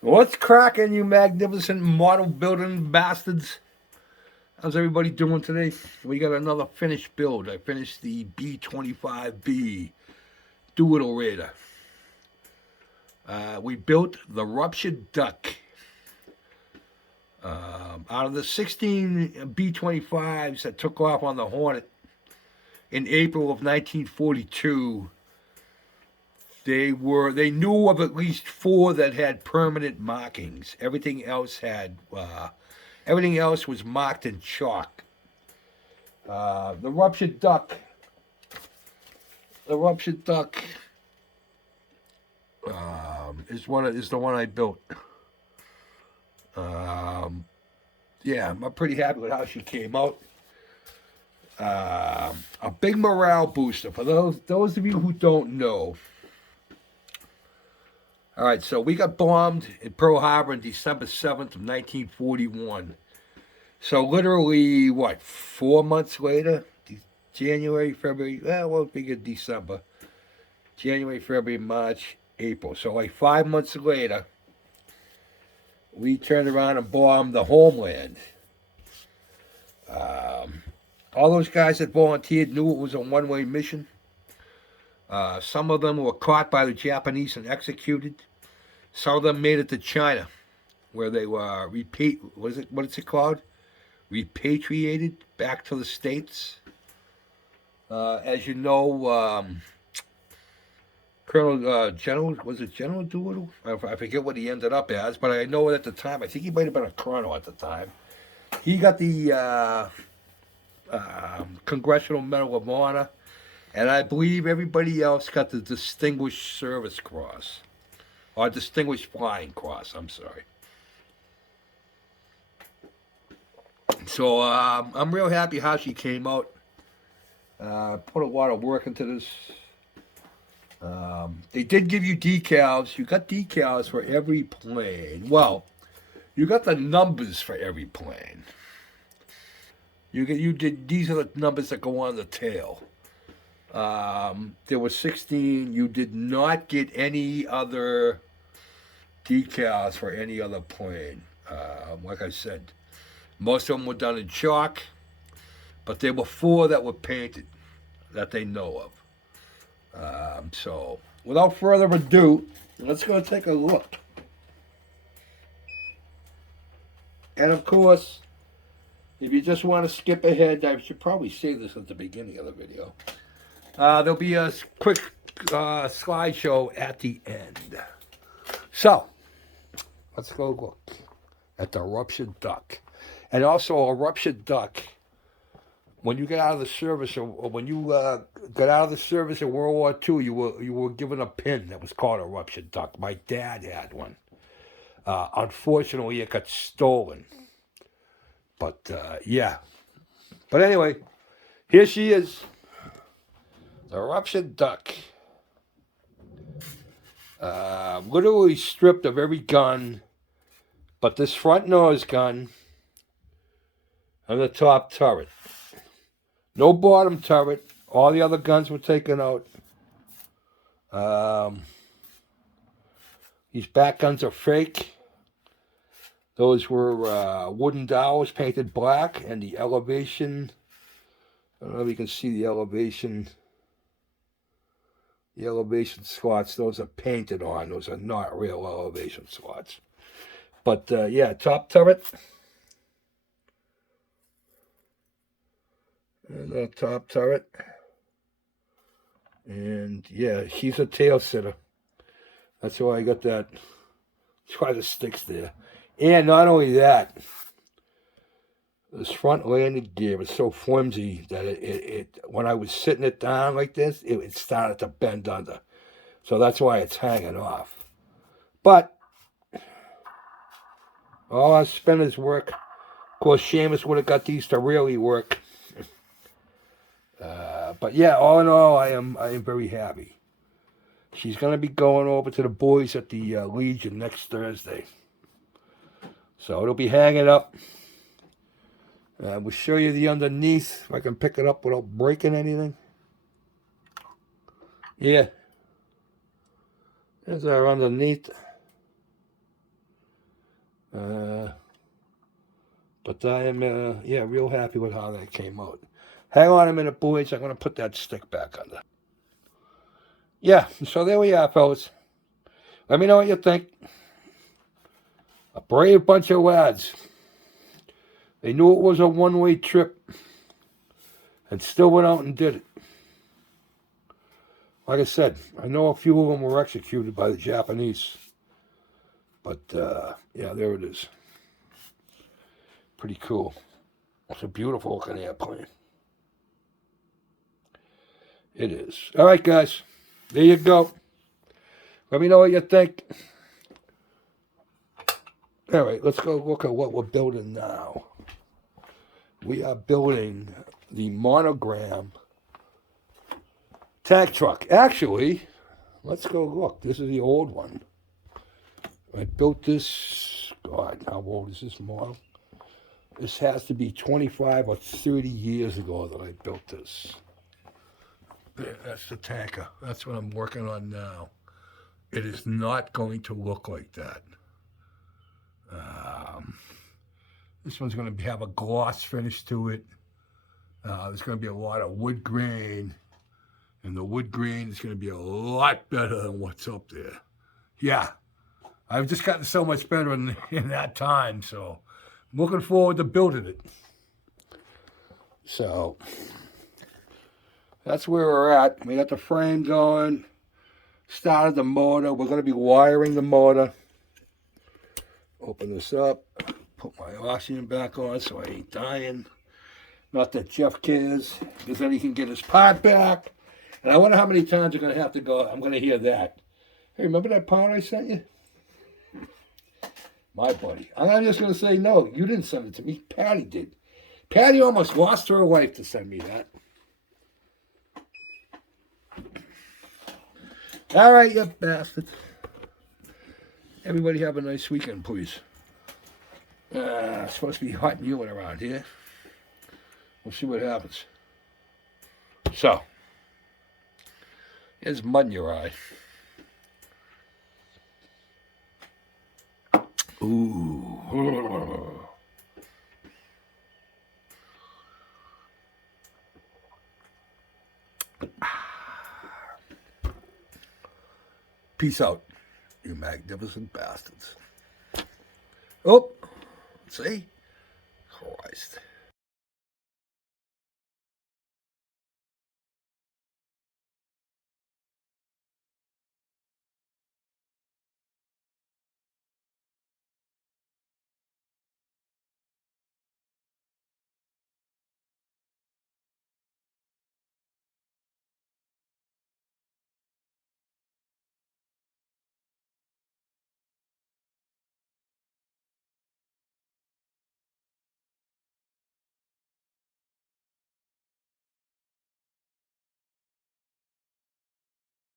What's cracking, you magnificent model building bastards? How's everybody doing today? We got another finished build. I finished the B-25B Doolittle Raider. We built the ruptured duck. Out of the 16 B-25s that took off on the Hornet in April of 1942, they knew of at least four that had permanent markings. Everything else was marked in chalk. The ruptured duck. The ruptured duck is the one I built. Um, yeah, I'm pretty happy with how she came out. A big morale booster for those of you who don't know. All right, so we got bombed in Pearl Harbor on December 7th of 1941. So literally, what, 4 months later? January, February, well, we get December. January, February, March, April. So like 5 months later, we turned around and bombed the homeland. All those guys that volunteered knew it was a one-way mission. Some of them were caught by the Japanese and executed. Some of them made it to China, where they were what is it called? Repatriated back to the States. As you know, General Doolittle? I forget what he ended up as, but I know at the time, I think he might have been a colonel at the time. He got the Congressional Medal of Honor, and I believe everybody else got the Distinguished Service Cross, or Distinguished Flying Cross, I'm sorry. So I'm real happy how she came out. Put a lot of work into this. They did give you decals. You got decals for every plane. Well, you got the numbers for every plane. You did these are the numbers that go on the tail. There were 16. You did not get any other decals for any other plane. Like I said, most of them were done in chalk, but there were four that were painted that they know of. So, without further ado, let's go take a look. And of course, if you just want to skip ahead, I should probably say this at the beginning of the video. There'll be a quick slideshow at the end. So, let's go look at the ruptured duck. And also, a ruptured duck, when you get out of the service, or when you got out of the service in World War II, you were given a pin that was called a ruptured duck. My dad had one. Unfortunately, it got stolen. But yeah. But anyway, here she is, the ruptured duck. Literally stripped of every gun, but this front nose gun and the top turret. No bottom turret. All the other guns were taken out. These back guns are fake. Those were wooden dowels painted black, and the elevation. I don't know if you can see the elevation. The elevation slots, those are painted on. Those are not real elevation slots. But yeah, top turret. And the top turret. And yeah, she's a tail sitter. That's why I got that. That's why the stick's there. And not only that, this front landing gear is so flimsy that it when I was sitting it down like this, it started to bend under. So that's why it's hanging off. But all our spinners work. Of course, Seamus would have got these to really work. But yeah, all in all, I am very happy. She's going to be going over to the boys at the Legion next Thursday. So it'll be hanging up. We'll show you the underneath, if I can pick it up without breaking anything. Yeah. There's our underneath. But I am, yeah, real happy with how that came out. Hang on a minute, boys. I'm going to put that stick back under. Yeah, so there we are, fellas. Let me know what you think. A brave bunch of lads. They knew it was a one-way trip and still went out and did it. Like I said, I know a few of them were executed by the Japanese. But, yeah, there it is. Pretty cool. It's a beautiful looking airplane. It is. All right, guys. There you go. Let me know what you think. All right, let's go look at what we're building now. We are building the Monogram tank truck. Actually, let's go look. This is the old one. I built this, God, how old is this model? This has to be 25 or 30 years ago that I built this. There, that's the tanker. That's what I'm working on now. It is not going to look like that. This one's going to have a gloss finish to it. There's going to be a lot of wood grain. And the wood grain is going to be a lot better than what's up there. Yeah. I've just gotten so much better in that time. So I'm looking forward to building it. So that's where we're at. We got the frame going. Started the motor. We're going to be wiring the motor. Open this up. Put my oxygen back on so I ain't dying. Not that Jeff cares, because then he can get his part back. And I wonder how many times you're going to have to go. I'm going to hear that. Hey, remember that part I sent you? My buddy. I'm just going to say, no, you didn't send it to me. Patty did. Patty almost lost her life to send me that. All right, you bastard. Everybody have a nice weekend, please. It's supposed to be hot and humid around here. We'll see what happens. So, here's mud in your eye. Ooh. Peace out, you magnificent bastards. Oh, see? Christ.